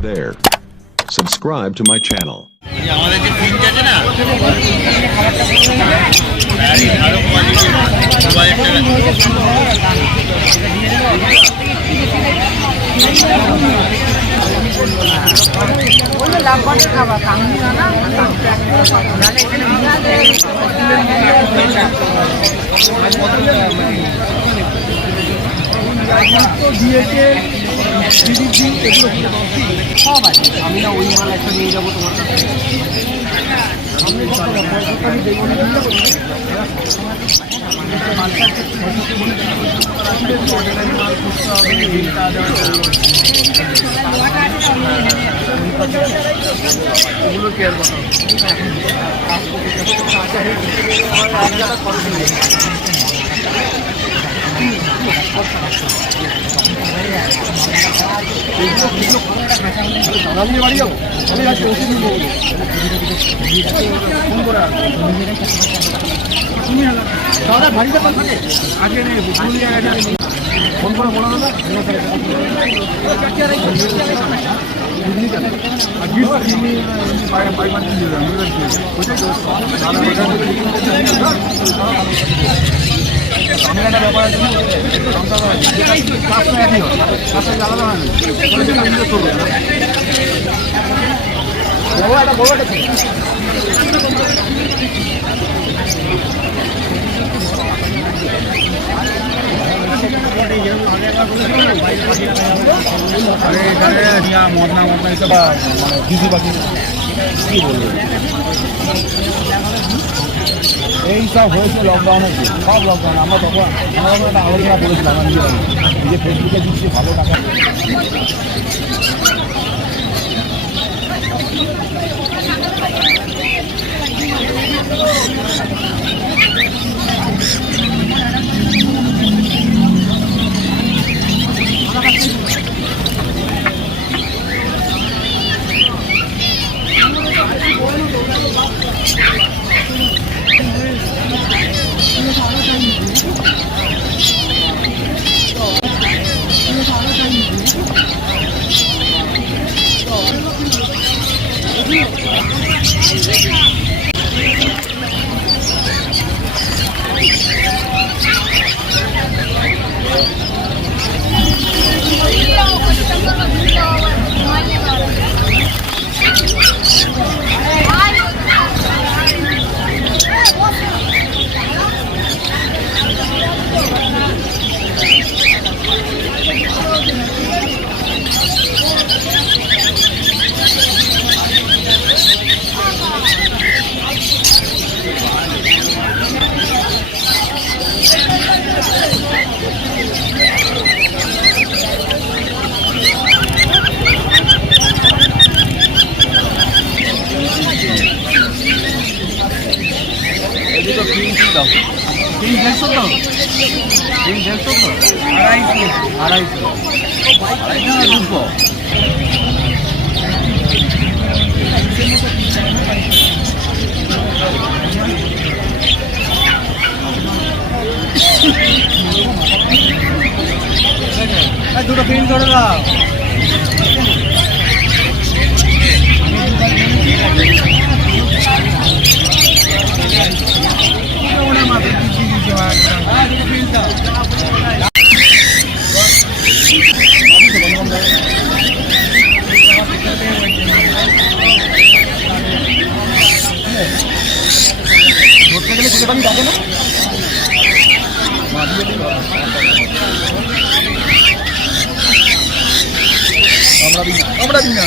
there. Subscribe to my channel. সব আছে আমি না ওই মাল একটা নিয়ে যাবো তোমার কাছে বাড়ি যাবো আমি আজকে ওষুধ নিয়ে ফোন করে দাদা বাড়িতে পান থাকে আজকে নেই ফোন করে বলা দাদা আমি একটা ব্যাপার আছে কাজটা একই হয় কাজটা আলাদা হয় না করবে বড় একটা বড় একটা মদনা মদনা হিসেবে মানে বিজি পাখি কি বলবো এই সব হয়েছে লকডাউনের সব লকডাউন আমরা তখন আমরা একটা আলোচনা করেছিলাম আমার নিজে ফেসবুকে দিচ্ছি ভালো টাকা দুটো প্রিন্ট করে দাও ধরতে গেলে কিছু পাখি ডাকে না আমরা দিই না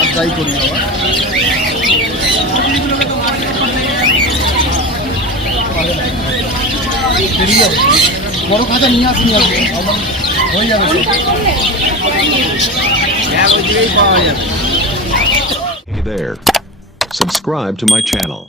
আর যাই করি বড় খাঁচা নিয়ে আসুন হয়ে যাবে পাওয়া যাবে Hey there. Subscribe to my channel.